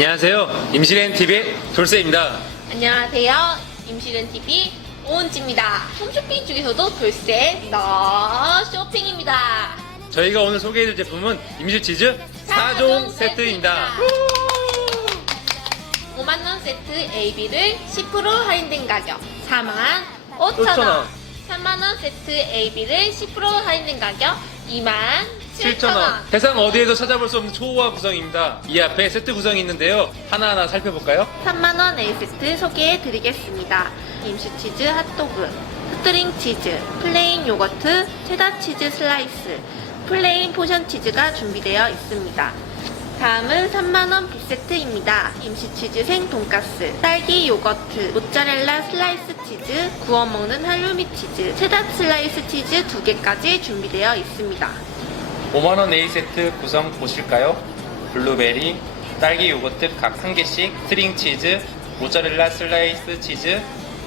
안녕하세요. 임실엔 TV의 돌쇠입니다. 안녕하세요. 임실은 TV 오은지입니다. 홈쇼핑 중에서도 돌쇠 너 쇼핑입니다. 저희가 오늘 소개해드릴 제품은 임실 치즈 4종 세트입니다. 5만 원 세트 AB를 10% 할인된 가격 4만 5,000원. 5천원 3만 원 세트 AB를 10% 할인된 가격 2만 7천원 7,000원. 세상 어디에도 찾아볼 수 없는 초호화 구성입니다. 이 앞에 세트 구성이 있는데요. 하나하나 살펴볼까요? 3만원 A 세트 소개해 드리겠습니다. 임시치즈 핫도그, 스트링 치즈, 플레인 요거트, 체다 치즈 슬라이스, 플레인 포션 치즈가 준비되어 있습니다. 다음은 3만원 B세트입니다. 임시치즈 생 돈가스, 딸기 요거트, 모짜렐라 슬라이스 치즈, 구워 먹는 할로미 치즈, 체다 슬라이스 치즈 두 개까지 준비되어 있습니다. 5만원 A 세트 구성 보실까요? 블루베리, 딸기 요거트 각한 개씩, 스트링 치즈, 모짜렐라 슬라이스 치즈,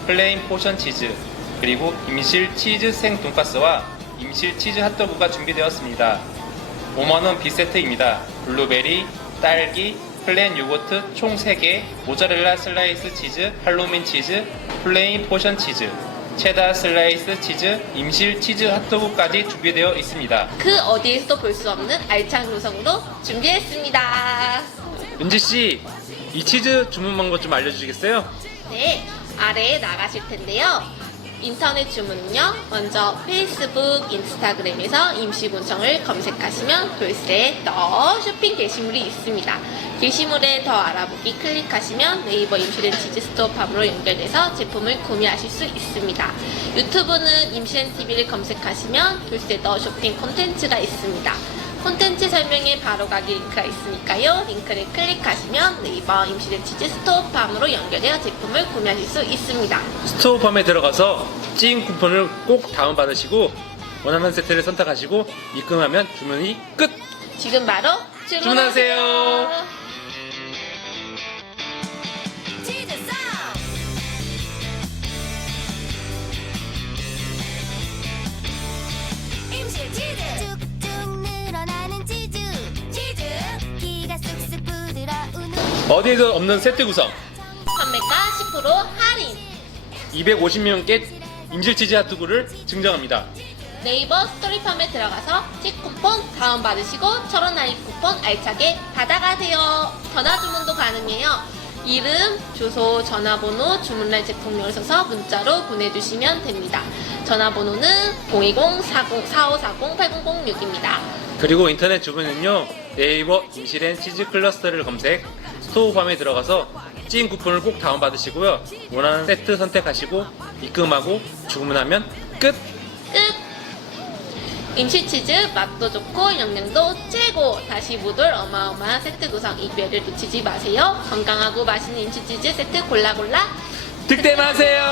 플레인 포션 치즈, 그리고 임실 치즈 생 돈가스와 임실 치즈 핫도그가 준비되었습니다. 5만원 B세트입니다. 블루베리, 딸기, 플레인 요거트 총 3개, 모짜렐라 슬라이스 치즈, 할로윈 치즈, 플레인 포션 치즈, 체다 슬라이스 치즈, 임실 치즈 핫도그까지 준비되어 있습니다. 그 어디에서도 볼 수 없는 알찬 구성으로 준비했습니다. 은지 씨, 이 치즈 주문 방법 좀 알려주시겠어요? 네, 아래에 나가실 텐데요. 인터넷 주문은요, 먼저 페이스북, 인스타그램에서 임시군청을 검색하시면 돌쇠 더 쇼핑 게시물이 있습니다. 게시물에 더 알아보기 클릭하시면 네이버 임시렌 치즈 스토어 팜으로 연결돼서 제품을 구매하실 수 있습니다. 유튜브는 임시렌 TV를 검색하시면 돌쇠 더 쇼핑 콘텐츠가 있습니다. 콘텐츠 설명에 바로 가기 링크가 있으니까요. 링크를 클릭하시면 네이버 임시렌 치즈 스토어팜으로 연결되어 제품을 구매하실 수 있습니다. 스토어팜에 들어가서 찐 쿠폰을 꼭 다운받으시고 원하는 세트를 선택하시고 입금하면 주문이 끝! 지금 바로 주문하세요. 어디에도 없는 세트 구성 판매가 10% 할인. 250명께 임실치즈 핫도그를 증정합니다. 네이버 스토리팜에 들어가서 틱 쿠폰 다운받으시고 천원 할인 쿠폰 알차게 받아가세요. 전화 주문도 가능해요. 이름, 주소, 전화번호, 주문할 제품명을 써서 문자로 보내주시면 됩니다. 전화번호는 020-40-4540-8006입니다. 그리고 인터넷 주문은요 네이버 임실앤 치즈 클러스터를 검색 스토어팜에 들어가서 찐 쿠폰을 꼭 다운받으시고요 원하는 세트 선택하시고 입금하고 주문하면 끝! 끝! 임시치즈 맛도 좋고 영양도 최고 다시 못올 어마어마한 세트 구성 이별을 놓치지 마세요 건강하고 맛있는 임시치즈 세트 골라골라 득템하세요!